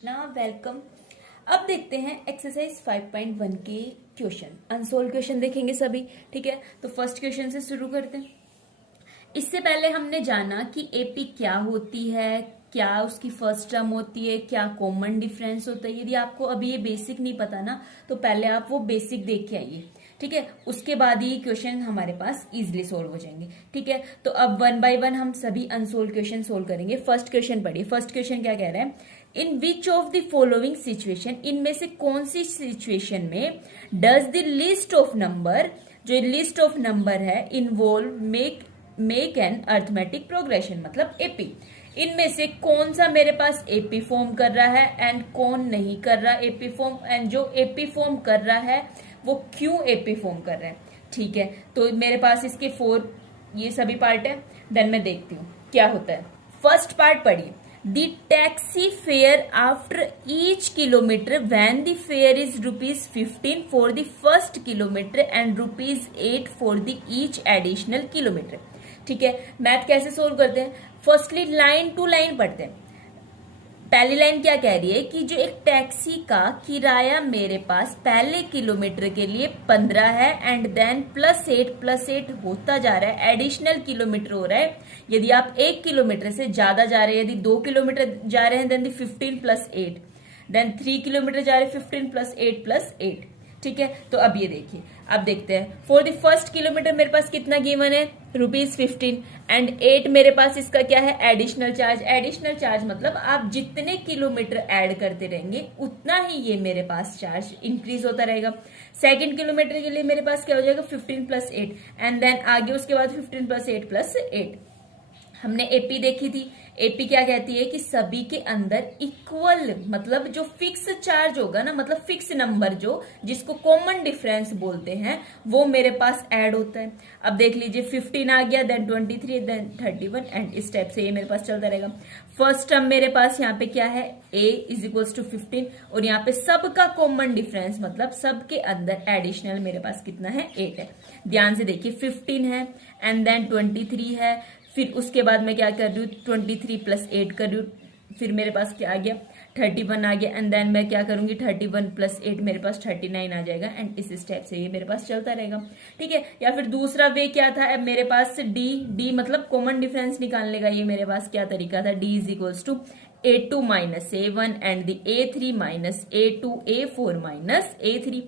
ना वेलकम। अब देखते हैं एक्सरसाइज 5.1 के क्वेश्चन। अनसोल्व क्वेश्चन देखेंगे सभी। ठीक है, तो फर्स्ट क्वेश्चन से शुरू करते हैं। इससे पहले हमने जाना कि एपी क्या होती है, क्या उसकी फर्स्ट टर्म होती है, क्या कॉमन डिफरेंस होता है। यदि आपको अभी ये बेसिक नहीं पता ना, तो पहले आप वो बेसिक देख के आइए। ठीक है, उसके बाद ही क्वेश्चन हमारे पास इजिली सोल्व हो जाएंगे। ठीक है, तो अब वन बाय वन हम सभी अनसोल्व क्वेश्चन सोल्व करेंगे। फर्स्ट क्वेश्चन पढ़िए। फर्स्ट क्वेश्चन क्या कह रहा है, in which of the following situation, इनमें से कौन सी सिचुएशन में does the list of number, जो लिस्ट ऑफ नंबर है, involve make an arithmetic progression, मतलब एपी। इनमें से कौन सा मेरे पास एपी फॉर्म कर रहा है एंड कौन नहीं कर रहा एपी फॉर्म, एंड जो एपी फॉर्म कर रहा है वो क्यों एपी फॉर्म कर रहा है। ठीक है, तो मेरे पास इसके 4 ये सभी पार्ट है। देन मैं देखती हूँ क्या होता है। फर्स्ट पार्ट पढ़िए, the taxi fare after each kilometre when the fair is ₹15 for the first kilometre and ₹8 for the each additional kilometre. ठीक है, मैथ कैसे सोल्व करते हैं। फर्स्टली लाइन टू लाइन पढ़ते हैं। पहली लाइन क्या कह रही है कि जो एक टैक्सी का किराया मेरे पास पहले किलोमीटर के लिए 15 है एंड देन +8 होता जा रहा है, एडिशनल किलोमीटर हो रहा है। यदि आप 1 किलोमीटर से ज्यादा जा रहे हैं, यदि 2 किलोमीटर जा रहे हैं, देन 15 + 8, देन 3 किलोमीटर जा रहे हैं, 15 + 8 ठीक है, तो अब ये देखिए, अब देखते हैं। फॉर द फर्स्ट किलोमीटर मेरे पास कितना गिवन है, ₹15 एंड 8 मेरे पास इसका क्या है, एडिशनल चार्ज। एडिशनल चार्ज मतलब आप जितने किलोमीटर ऐड करते रहेंगे उतना ही ये मेरे पास चार्ज इंक्रीज होता रहेगा। सेकंड किलोमीटर के लिए मेरे पास क्या हो जाएगा, 15 + 8 एंड देन आगे उसके बाद 15 + 8 हमने एपी देखी थी। एपी क्या कहती है कि सभी के अंदर इक्वल, मतलब जो फिक्स चार्ज होगा ना, मतलब फिक्स नंबर जो जिसको कॉमन डिफरेंस बोलते हैं, वो मेरे पास ऐड होता है। अब देख लीजिए, 15 आ गया, देन 23, देन 31 एंड इस टाइप से ये मेरे पास चलता रहेगा। फर्स्ट टर्म मेरे पास यहाँ पे क्या है, a = 15 और यहाँ पे सबका कॉमन डिफरेंस मतलब सबके अंदर एडिशनल मेरे पास कितना है, 8 है। ध्यान से देखिए, 15 है एंड देन 23 है, फिर उसके बाद मैं क्या कर रही हूँ, 23 + 8 कर रही हूँ, फिर मेरे पास क्या आ गया, 31 आ गया एंड देन मैं क्या करूंगी, 31 + 8 मेरे पास 39 आ जाएगा एंड इस स्टेप से ये मेरे पास चलता रहेगा। ठीक है, या फिर दूसरा वे क्या था, अब मेरे पास डी मतलब कॉमन डिफरेंस निकालने का ये मेरे पास क्या तरीका था, D = A2 - A1 and the A3 - A2 A4 - A3।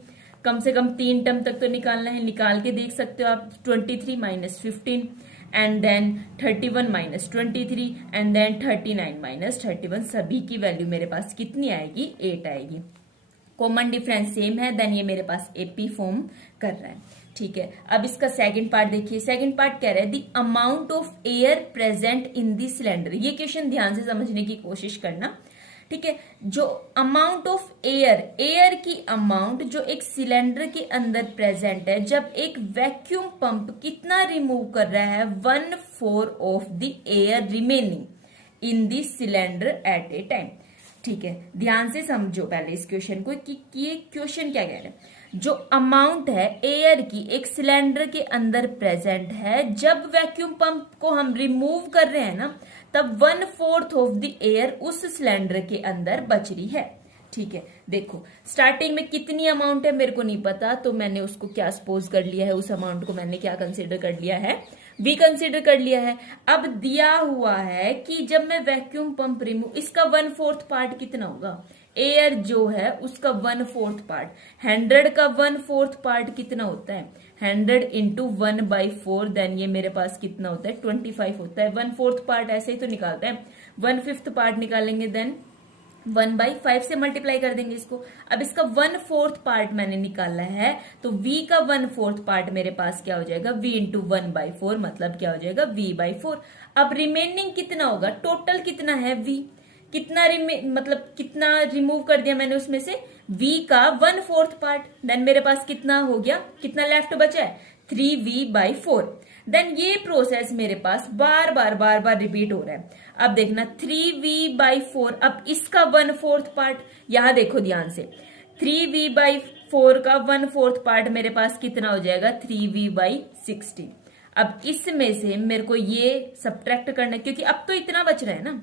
कम से कम 3 टर्म तक तो निकालना है, निकाल के देख सकते हो आप। 23 - 15 एंड देन 31 - 23 एंड देन 39 - 31, सभी की वैल्यू मेरे पास कितनी आएगी, 8 आएगी। कॉमन डिफरेंस सेम है, देन ये मेरे पास एपी फॉर्म कर रहा है। ठीक है, अब इसका सेकंड पार्ट देखिए। सेकंड पार्ट कह रहा है the amount of air present in the cylinder. ये क्वेश्चन ध्यान से समझने की कोशिश करना। ठीक है, जो अमाउंट ऑफ एयर की अमाउंट जो एक सिलेंडर के अंदर प्रेजेंट है, जब एक वैक्यूम पंप कितना रिमूव कर रहा है, 1/4 of the air remaining in the cylinder eight A time. ठीक है, ध्यान से समझो पहले इस क्वेश्चन को कि ये क्वेश्चन क्या कह रहा है। जो अमाउंट है एयर की एक सिलेंडर के अंदर प्रेजेंट है, जब वैक्यूम पंप को हम रिमूव कर रहे हैं ना, तब 1/4 ऑफ द एयर उस सिलेंडर के अंदर बच रही है। ठीक है, देखो स्टार्टिंग में कितनी अमाउंट है मेरे को नहीं पता, तो मैंने उसको क्या सपोज कर लिया है, उस अमाउंट को मैंने क्या कंसिडर कर लिया है, वी कंसिडर कर लिया है। अब दिया हुआ है कि जब मैं वैक्यूम पंप रिमूव, इसका 1/4 पार्ट कितना होगा, एयर जो है उसका 1/4 पार्ट, 100 का 1/4 पार्ट कितना होता है, 100 × 1/4, देन ये मेरे पास कितना होता है, 25 होता है। 1/4 पार्ट ऐसे ही तो निकालते हैं, 1/5 पार्ट निकालेंगे, देन 1/5 से मल्टीप्लाई कर देंगे इसको। अब इसका 1/4 पार्ट मैंने निकाला है, तो v का 1/4 पार्ट मेरे पास क्या हो जाएगा, v × 1/4 मतलब क्या हो जाएगा, v/4। अब रिमेनिंग कितना होगा, टोटल कितना है v, कितना मतलब कितना रिमूव कर दिया मैंने उसमें से, v का 1/4 पार्ट, देन मेरे पास कितना हो गया, कितना लेफ्ट बचा है, 3v/4। देन ये प्रोसेस मेरे पास बार बार रिपीट हो रहा है। अब देखना 3v/4, अब इसका 1/4 पार्ट, यहां देखो ध्यान से, 3v/4 का 1/4 पार्ट मेरे पास कितना हो जाएगा, 3v/16। अब इसमें से मेरे को ये सब्ट्रैक्ट करना है, क्योंकि अब तो इतना बच रहा है ना,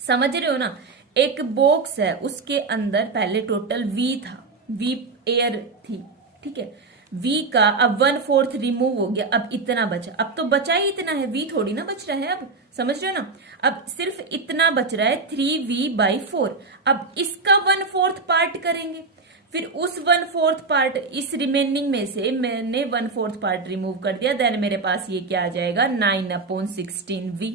समझ रहे हो ना, एक बॉक्स है, उसके अंदर पहले टोटल V था, V एयर थी, ठीक है। V का अब 1/4 रिमूव हो गया, अब इतना बचा। अब तो बचा ही इतना है, V थोड़ी ना बच रहा है, अब समझ रहे हो ना। अब सिर्फ इतना बच रहा है 3V/4। अब इसका 1/4 पार्ट करेंगे, फिर उस 1/4 पार्ट, इस रिमेनिंग में से मैंने 1/4 पार्ट रिमूव कर दिया, देन मेरे पास ये क्या आ जाएगा 9/16V,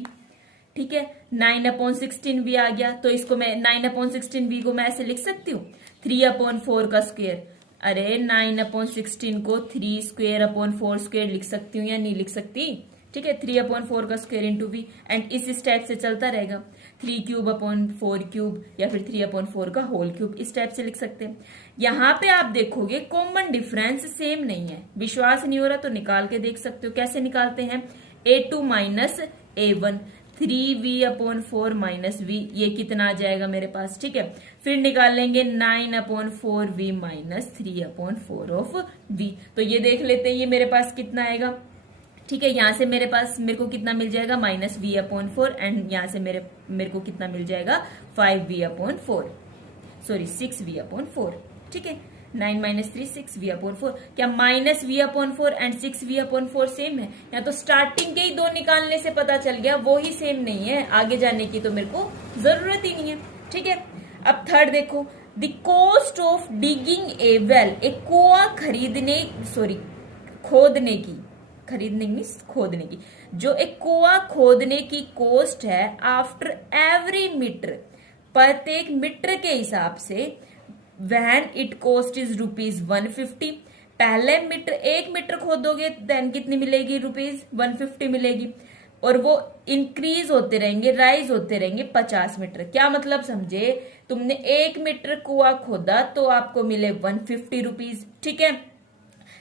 ठीक है। 9/16V आ गया, तो इसको मैं 9/16V को मैं ऐसे लिख सकती हूँ 3/4 का स्क्वायर। अरे 9/16 को 3² लिख सकती हूँ या नहीं लिख सकती, ठीक है। 3/4 का स्क्वायर इंटू V, एंड इस टाइप से चलता रहेगा। 3³ या फिर 3/4 का होल क्यूब, इस टाइप से लिख सकते हैं। यहाँ पे आप देखोगे कॉमन डिफरेंस सेम नहीं है। विश्वास नहीं हो रहा तो निकाल के देख सकते हो। कैसे निकालते हैं, A2 minus A1, 3V/4 minus V, ये कितना आ जाएगा मेरे पास, ठीक है। फिर निकालेंगे 9/4V माइनस 3/4 ऑफ V। तो ये देख लेते हैं ये मेरे पास कितना आएगा, ठीक है। यहां से मेरे को कितना मिल जाएगा -V/4, एंड यहां से मेरे को कितना मिल जाएगा 5V/4, सॉरी 6V/4, ठीक है। 9 - 3 6V/4। क्या -V/4 एंड 6V/4 सेम है? या तो स्टार्टिंग के ही दो निकालने से पता चल गया वो ही सेम नहीं है, आगे जाने की तो मेरे को जरूरत ही नहीं है, ठीक है। अब थर्ड देखो, the cost of digging A well, एक कुआं खोदने की जो एक कुआं खोदने की कॉस्ट है आफ्टर एवरी मीटर, प्रत्येक मीटर के हिसाब से, व्हेन इट कॉस्ट इज ₹150। पहले एक मीटर खोदोगे देन कितनी मिलेगी, ₹150 मिलेगी, और वो इंक्रीज होते रहेंगे, राइज होते रहेंगे 50 मीटर। क्या मतलब समझे, तुमने 1 मीटर कुआं खोदा तो आपको मिले ₹150, ठीक है।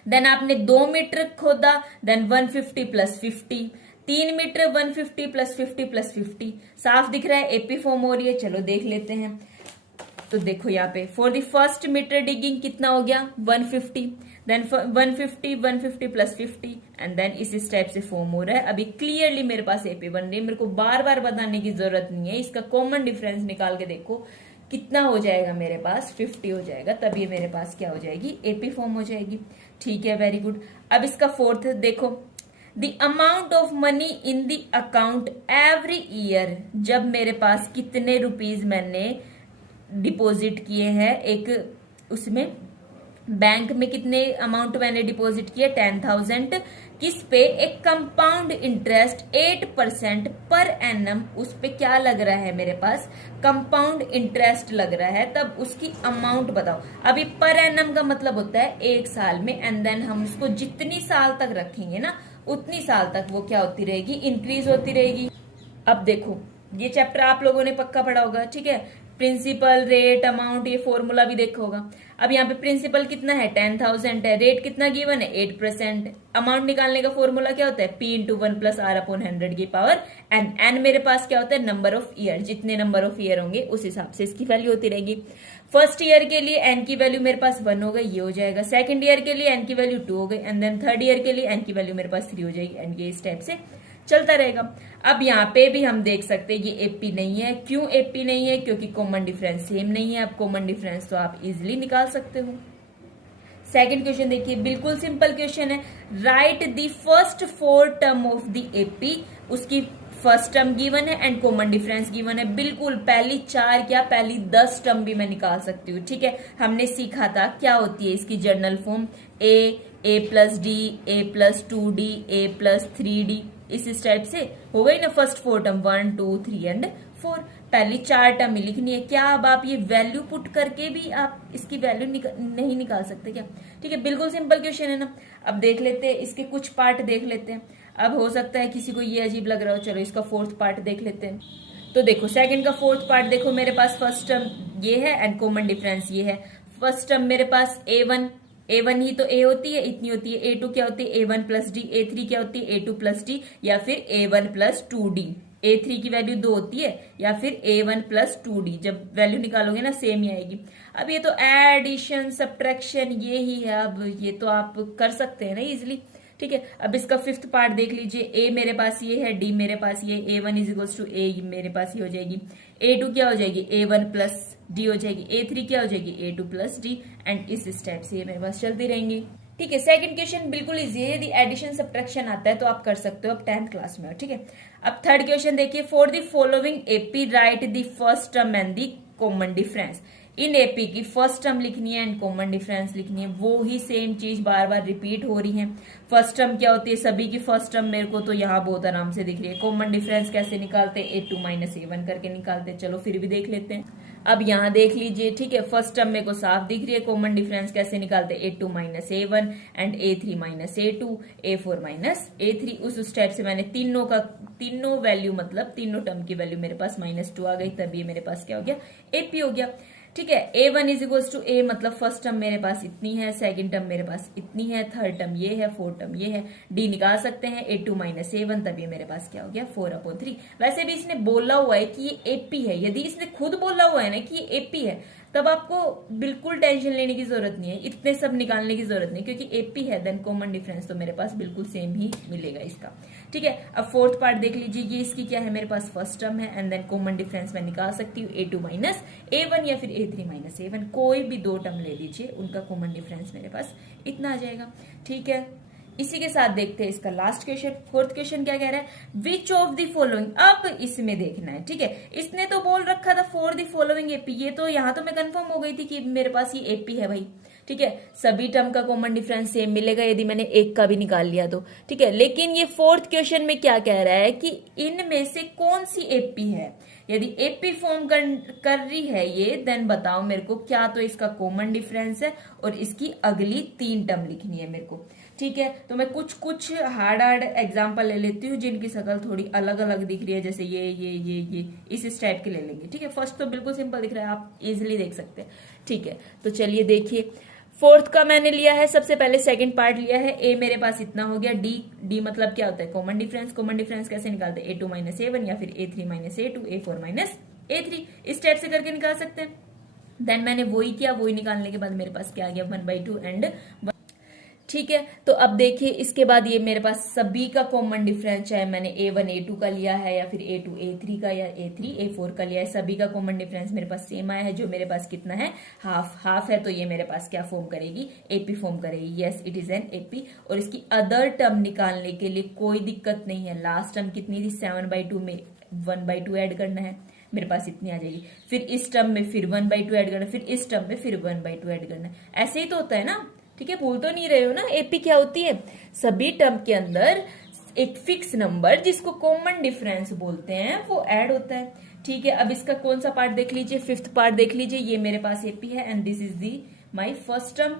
देन आपने 2 मीटर खोदा, देन 150 + 50, 3 मीटर 150 + 50 + 50। साफ दिख रहा है, एपी फॉर्म हो रही है। चलो देख लेते हैं। तो देखो यहाँ पे for the first metre digging कितना हो गया 150, देन 150 + 50, एंड देन इस टाइप से फॉर्म हो रहा है। अभी क्लियरली मेरे पास एपी बन रही है, मेरे को बार बार बताने की जरूरत नहीं है। इसका कॉमन डिफरेंस निकाल के देखो कितना हो जाएगा, मेरे पास 50 हो जाएगा, तब ये मेरे पास क्या हो जाएगी, एपी फॉर्म हो जाएगी, ठीक है। Very good. अब इसका फोर्थ देखो, the amount of money in the account every year, जब मेरे पास कितने रुपीज मैंने डिपॉजिट किए हैं, एक उसमें बैंक में कितने अमाउंट मैंने डिपॉजिट किया 10,000, किस पे, एक कंपाउंड इंटरेस्ट 8% पर एनम, उस पे क्या लग रहा है मेरे पास, कंपाउंड इंटरेस्ट लग रहा है। तब उसकी अमाउंट बताओ। अभी पर एनम का मतलब होता है 1 साल में, एंड देन हम उसको जितनी साल तक रखेंगे ना, उतनी साल तक वो क्या होती रहेगी, इंक्रीज होती रहेगी। अब देखो ये चैप्टर आप लोगों ने पक्का पढ़ा होगा, ठीक है। प्रिंसिपल, रेट, अमाउंट, ये फॉर्मूला भी देखा होगा। अब यहाँ पे प्रिंसिपल कितना है 10,000 है, रेट कितना गिवन है 8%, अमाउंट निकालने का फॉर्मूला क्या होता है P × 1 + R/100 की पावर n मेरे पास क्या होता है नंबर ऑफ ईयर, जितने नंबर ऑफ ईयर होंगे उस हिसाब से इसकी वैल्यू होती रहेगी। फर्स्ट ईयर के लिए n की वैल्यू मेरे पास 1 हो गई, ये हो जाएगा। सेकंड ईयर के लिए n की वैल्यू 2 हो गई, एंड देन थर्ड ईयर के लिए n की वैल्यू मेरे पास 3 हो जाएगी, एंड ये इस टाइप से चलता रहेगा। अब यहाँ पे भी हम देख सकते हैं ये एपी नहीं है। क्यों एपी नहीं है, क्योंकि कॉमन डिफरेंस सेम नहीं है। अब कॉमन डिफरेंस तो आप इजिली निकाल सकते हो। सेकंड क्वेश्चन देखिए, बिल्कुल सिंपल क्वेश्चन है। Right the first 4 term of the AP, उसकी फर्स्ट टर्म गिवन है एंड कॉमन डिफरेंस गिवन है। बिल्कुल पहली 4 क्या पहली 10 टर्म भी मैं निकाल सकती हूँ, ठीक है। हमने सीखा था क्या होती है इसकी journal form, a + d, a + 2d, a + 3d, इस टाइप से हो गई ना। फर्स्ट 4 टर्म 1 2 3 एंड 4, पहली 4 टर्म ही लिखनी है। क्या अब आप ये वैल्यू पुट करके भी आप इसकी वैल्यू नहीं निकाल सकते क्या, ठीक है। बिल्कुल सिंपल क्वेश्चन है ना। अब देख लेते हैं इसके कुछ पार्ट देख लेते हैं। अब हो सकता है किसी को ये अजीब लग रहा हो, चलो इसका फोर्थ पार्ट देख लेते हैं। तो देखो सेकंड का फोर्थ पार्ट देखो, मेरे पास फर्स्ट टर्म ये है एंड कॉमन डिफरेंस ये है। फर्स्ट टर्म मेरे पास A1 ही तो A होती है, इतनी होती है। A2 क्या होती है A1 + D, A3 क्या होती है A2 + D, या फिर A1 + 2D। A3 की वैल्यू 2 होती है, या फिर A1 + 2D। जब वैल्यू निकालोगे ना सेम ही आएगी। अब ये तो एडिशन सब्ट्रैक्शन ये ही है, अब ये तो आप कर सकते हैं ना इजिली, ठीक है, अब इसका फिफ्थ पार्ट देख लीजिए, ए मेरे पास ये है, डी मेरे पास ये, A1 इज इक्वल्स टू ए मेरे पास ये हो जाएगी, A2 क्या हो जाएगी, A1 प्लस डी हो जाएगी, A3 क्या हो जाएगी, A2 प्लस डी, एंड इस स्टेप से ये मेरे पास चलती रहेंगी। ठीक है, सेकंड क्वेश्चन बिल्कुल इजी है, यदि एडिशन सब्ट्रैक्शन आता है तो आप कर सकते हो, अब 10th क्लास में हो। ठीक है, अब थर्ड क्वेश्चन देखिए, for the following AP right the first term and the common difference. In AP की फर्स्ट टर्म लिखनी है एंड कॉमन डिफरेंस लिखनी है, वो ही सेम चीज बार बार रिपीट हो रही है। फर्स्ट टर्म क्या होती है, सभी की फर्स्ट टर्म मेरे को तो यहाँ बहुत आराम से दिख रही है। कॉमन डिफरेंस कैसे निकालते हैं, A2 माइनस A1 करके निकालते हैं, चलो फिर भी देख लेते हैं। अब यहाँ देख लीजिए, ठीक है, फर्स्ट टर्म मेरे को साफ दिख रही है, कॉमन डिफरेंस कैसे निकालते हैं, A2 minus A1 and A3 minus A2, A4 minus A3। उस स्टेप से मैंने तीनों वैल्यू, मतलब तीनों टर्म की वैल्यू मेरे पास -2 आ गई, तब ये मेरे पास क्या हो गया, AP हो गया। ठीक है, A1 is equals to A, मतलब फर्स्ट टर्म मेरे पास इतनी है, सेकंड टर्म मेरे पास इतनी है, थर्ड टर्म ये है, फोर्थ टर्म ये है, D निकाल सकते हैं, A2 माइनस A1, तब ये मेरे पास क्या हो गया, 4/3। वैसे भी इसने बोला हुआ है कि ये AP है, यदि इसने खुद बोला हुआ है ना कि ये AP है, तब आपको बिल्कुल टेंशन लेने की जरूरत नहीं है, इतने सब निकालने की जरूरत नहीं, क्योंकि AP है, देन कॉमन डिफरेंस तो मेरे पास बिल्कुल सेम ही मिलेगा इसका। ठीक है, अब फोर्थ पार्ट देख लीजिए, ये इसकी क्या है, मेरे पास फर्स्ट टर्म है एंड देन कॉमन डिफरेंस मैं निकाल सकती हूँ, A2 माइनस A1 या फिर A3 माइनस A1, कोई भी दो टर्म ले लीजिए, उनका कॉमन डिफरेंस मेरे पास इतना आ जाएगा। ठीक है, इसी के साथ देखते हैं इसका लास्ट क्वेश्चन। फोर्थ क्वेश्चन क्या कह रहा है, विच ऑफ द फॉलोइंग, अब इसमें देखना है। ठीक है, इसने तो बोल रखा था फॉर द फॉलोइंग एपी, ये तो यहाँ तो मैं कंफर्म हो गई थी कि मेरे पास ये एपी है भाई। ठीक है, सभी टर्म का कॉमन डिफरेंस सेम मिलेगा यदि मैंने एक का भी निकाल लिया तो। ठीक है, लेकिन ये फोर्थ क्वेश्चन में क्या कह रहा है कि इनमें से कौन सी एपी है, यदि एपी फॉर्म कर रही है ये, देन बताओ मेरे को, क्या तो इसका कॉमन डिफरेंस है और इसकी अगली 3 टर्म लिखनी है मेरे को। ठीक है, तो मैं कुछ हार्ड एग्जांपल ले लेती हूँ जिनकी शक्ल थोड़ी अलग अलग दिख रही है, जैसे ये इस टाइप के ले लेंगे। ठीक है, फर्स्ट तो बिल्कुल सिंपल दिख रहा है, आप इजिली देख सकते हैं। ठीक है, तो चलिए देखिए, फोर्थ का मैंने लिया है, सबसे पहले सेकंड पार्ट लिया है, ए मेरे पास इतना हो गया, डी मतलब क्या होता है, कॉमन डिफरेंस। कॉमन डिफरेंस कैसे निकालते हैं, A2 माइनस A1 या फिर A3 minus A2, A4 minus A3, इस टाइप से करके निकाल सकते हैं। देन मैंने वही किया, वही निकालने के बाद मेरे पास क्या आ गया, 1/2 एंड। ठीक है, तो अब देखिए इसके बाद ये मेरे पास सभी का कॉमन डिफरेंस, चाहे मैंने A1 A2 का लिया है या फिर A2 A3 का या A3 A4 का लिया है, सभी का कॉमन डिफरेंस मेरे पास सेम आया है, जो मेरे पास कितना है, हाफ है, तो ये मेरे पास क्या फॉर्म करेगी, AP फॉर्म करेगी। Yes, it is an AP। और इसकी अदर टर्म निकालने के लिए कोई दिक्कत नहीं है। लास्ट टर्म कितनी थी, 7/2 में 1/2 ऐड करना है, मेरे पास इतनी आ जाएगी। फिर इस टर्म में फिर 1/2 ऐड करना, फिर इस टर्म में फिर 1/2 ऐड करना, ऐसे ही तो होता है ना। ठीक है, भूल तो नहीं रहे हो ना, एपी क्या होती है, सभी टर्म के अंदर एक फिक्स नंबर जिसको कॉमन डिफरेंस बोलते हैं वो ऐड होता है। ठीक है, अब इसका कौन सा पार्ट देख लीजिए, फिफ्थ पार्ट देख लीजिए, ये मेरे पास एपी है and this is the my first term.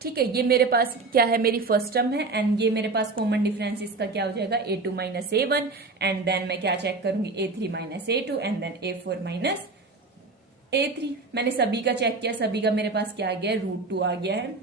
ठीक है, ये मेरे पास क्या है, मेरी फर्स्ट टर्म है एंड ये मेरे पास कॉमन डिफरेंस इसका क्या हो जाएगा, A2 minus A1 and then मैं क्या चेक करूंगी, A3 minus A2 and then A4 minus A3। मैंने सभी का चेक किया, सभी का मेरे पास क्या आ गया, √2 आ गया है।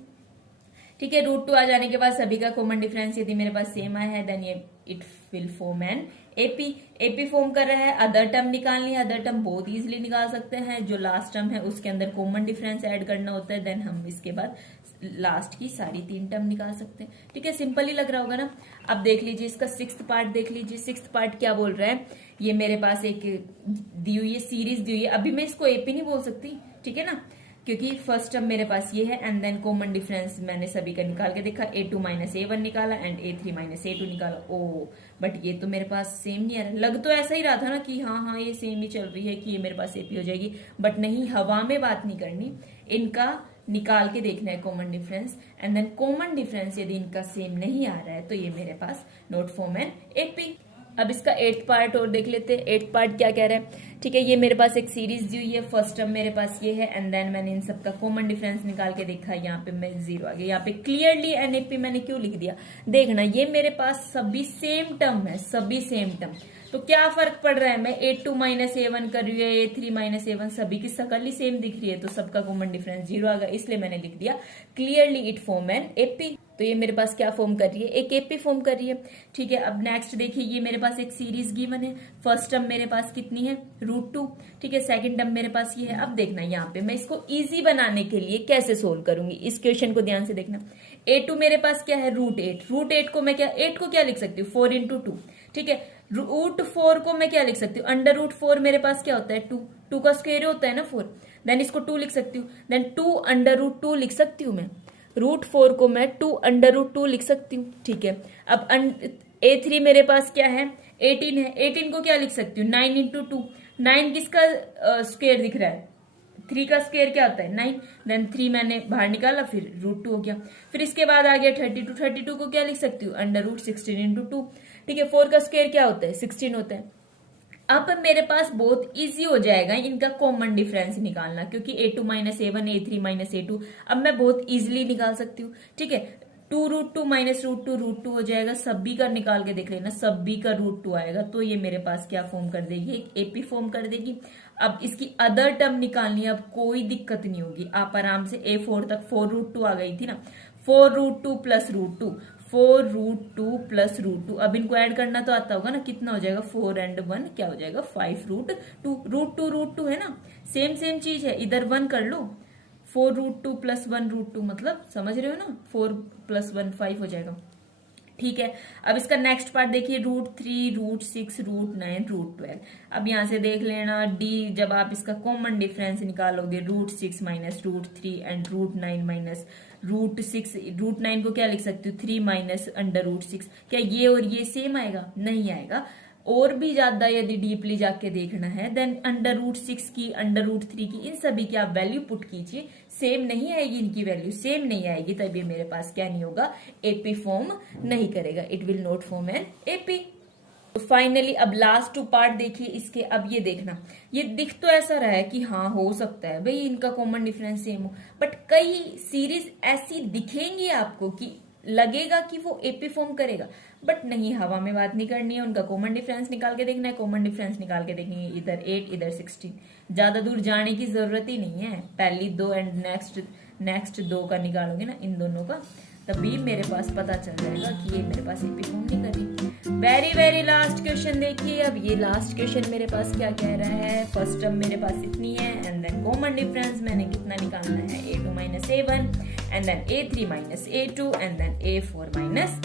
ठीक है, √2 आ जाने के बाद सभी का कॉमन डिफरेंस यदि मेरे पास सेम आया है, देन ये it will form an AP form कर रहा है। अदर टर्म निकालनी है, अदर टर्म बहुत इजीली निकाल सकते हैं, जो लास्ट टर्म है उसके अंदर कॉमन डिफरेंस ऐड करना होता है, देन हम इसके बाद लास्ट की सारी 3 टर्म निकाल सकते हैं। ठीक है, सिंपल ही लग रहा होगा ना। अब देख लीजिए इसका सिक्स्थ पार्ट देख लीजिए, सिक्स्थ पार्ट क्या बोल रहा है, ये मेरे पास एक दी हुई है सीरीज दी हुई है, अभी मैं इसको एपी नहीं बोल सकती, ठीक है ना, क्योंकि फर्स्ट टर्म मेरे पास ये है एंड देन कॉमन डिफरेंस मैंने सभी का निकाल के देखा, A2 माइनस A1 निकाला एंड A3 माइनस A2 निकाला। ओ बट ये तो मेरे पास सेम नहीं आ रहा, लग तो ऐसा ही रहा था ना कि हाँ ये सेम ही चल रही है कि ये मेरे पास एपी हो जाएगी, बट नहीं, हवा में बात नहीं करनी, इनका निकाल के देखना है common difference and then common difference यदि इनका सेम नहीं आ रहा है तो ये मेरे पास नॉट फॉर्म एन एपी। अब इसका 8th पार्ट और देख लेते हैं, 8th पार्ट क्या कह रहा है। ठीक है, ये मेरे पास एक सीरीज दी हुई है, फर्स्ट टर्म मेरे पास ये है एंड देन मैंने इन सबका कॉमन डिफरेंस निकाल के देखा, यहाँ पे मैं 0 आ गया, यहाँ पे क्लियरली एनएपी मैंने क्यों लिख दिया, देखना ये मेरे पास सभी सेम टर्म है, सभी सेम टर्म, तो क्या फर्क पड़ रहा है, मैं A2 माइनस A1 कर रही हूँ, A3 माइनस A1, सभी की शकल ही सेम दिख रही है, तो सबका कॉमन डिफरेंस 0 आ गया, इसलिए मैंने लिख दिया clearly it form an AP. तो ये मेरे पास क्या फॉर्म कर रही है, एक एपी फॉर्म कर रही है। ठीक है, अब नेक्स्ट देखिए, ये मेरे पास एक सीरीज गिवन है, फर्स्ट टर्म मेरे पास कितनी है, √2। ठीक है, सेकंड टर्म मेरे पास ये है। अब देखना यहाँ पे मैं इसको इजी बनाने के लिए कैसे सोल्व करूंगी, इस क्वेश्चन को ध्यान से देखना। A2 मेरे पास क्या है, √8। √8 को मैं क्या, 8 को क्या लिख सकती हूँ, 4 × 2, ठीक है। √4 को मैं क्या लिख सकती हूँ, √4 मेरे पास क्या होता है, 2 का स्क्वायर होता है ना 4, देन इसको 2 लिख सकती हूँ, देन 2 √2 लिख सकती हूँ मैं। √4 को मैं 2 √2 लिख सकती हूँ, ठीक है। अब A3 मेरे पास क्या है, 18 है। 18 को क्या लिख सकती हूँ, 9 × 2। 9 किसका स्क्वायर दिख रहा है, 3 का स्क्वायर क्या होता है, 9, देन 3 मैंने बाहर निकाला, फिर √2 हो गया। फिर इसके बाद आ गया 32। 32 को क्या लिख सकती हूँ, √16 × 2, ठीक है। 4 का स्क्वायर क्या होता है, 16 होता है। अब मेरे पास बहुत इजी हो जाएगा इनका कॉमन डिफरेंस निकालना, क्योंकि A2 - A1 A3 - A2 अब मैं बहुत इजीली निकाल सकती हूँ, ठीक है। 2 √2 - √2 √2 हो जाएगा। सभी का निकाल के देख लेना, सभी का √2 आएगा, तो ये मेरे पास क्या फॉर्म कर देगी, एक एपी फॉर्म कर देगी। अब इसकी अदर टर्म निकालनी है, अब कोई दिक्कत नहीं होगी, आप आराम से A4 तक 4 √2 आ गई थी ना, 4 √2 + √2, 4 √2 + √2। अब इनको ऐड करना तो आता होगा ना, कितना हो जाएगा, 4 and 1 क्या हो जाएगा, 5 √2। √2 √2 है ना, सेम चीज है, इधर 1 कर लो, 4 √2 + 1 √2, मतलब समझ रहे हो ना, 4 + 1 5 हो जाएगा, ठीक है। अब इसका नेक्स्ट पार्ट देखिए, √3 √6 √9 √12। अब यहां से देख लेना D, जब आप इसका कॉमन डिफरेंस निकालोगे, √6 - √3 एंड √9 - √6। √9 को क्या लिख सकती हूँ, 3 - √6। क्या ये और ये सेम आएगा, नहीं आएगा। और भी ज्यादा यदि डीपली जाके देखना है, देन √6 की, √3 की, इन सभी की आप वैल्यू पुट कीजिए, सेम नहीं आएगी, इनकी वैल्यू सेम नहीं आएगी, तब ये मेरे पास क्या नहीं होगा, एपी फॉर्म नहीं करेगा, it will not form an AP. Finally अब लास्ट 2 पार्ट देखिए इसके। अब ये देखना, ये दिख तो ऐसा रहा है कि हाँ हो सकता है भाई इनका कॉमन डिफरेंस सेम हो, बट कई सीरीज ऐसी दिखेंगी आपको कि लगेगा कि वो एपी फॉर्म करेगा, बट नहीं, हवा में बात नहीं करनी है, उनका कॉमन डिफरेंस निकाल के देखना है। कॉमन डिफरेंस निकाल के देखेंगे, इधर 8 इधर 16, ज्यादा दूर जाने की जरूरत ही नहीं है। पहली 2 एंड नेक्स्ट 2 का निकालोगे ना, इन दोनों का, तभी मेरे पास पता चल जाएगा कि ये मेरे पास एपी फॉर्म नहीं कर रही। वेरी लास्ट क्वेश्चन देखिए। अब ये लास्ट क्वेश्चन मेरे पास क्या कह रहा है, फर्स्ट टर्म मेरे पास इतनी है, एंड देन कॉमन डिफरेंस मैंने कितना निकालना है, A2 - A1 and then A3 - A2 and then A4 -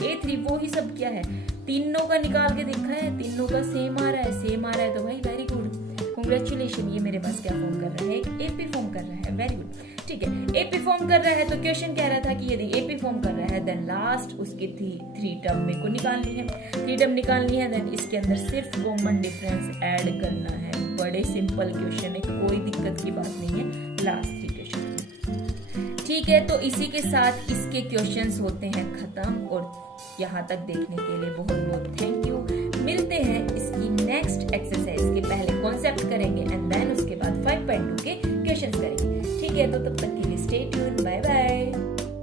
A3। वो ही सब क्या है, तीनों का निकाल के देखा है, तीनों का सेम आ रहा है, तो भाई वेरी गुड, कांग्रेचुलेशन, ये मेरे पास क्या फॉर्म कर रहा है, एपी फॉर्म कर रहा है, वेरी गुड, ठीक है। एपी फॉर्म कर रहा है, तो क्वेश्चन कह रहा था कि यदि एपी फॉर्म कर रहा है, देन लास्ट उसकी 3 टर्म मेरे को निकालनी है, 3 टर्म निकालनी है, देन इसके अंदर सिर्फ कॉमन डिफरेंस ऐड करना है। बड़े सिंपल क्वेश्चन है, कोई दिक्कत की बात नहीं है, लास्ट 3 क्वेश्चन, ठीक है। तो इसी के साथ इसके क्वेश्चंस होते हैं खत्म, और यहाँ तक देखने के लिए बहुत बहुत थैंक यू। मिलते हैं इसकी नेक्स्ट एक्सरसाइज के, पहले कॉन्सेप्ट करेंगे एंड देन उसके बाद 5.2 के क्वेश्चंस करेंगे, ठीक है। तो तब तक के लिए स्टे ट्यून्ड।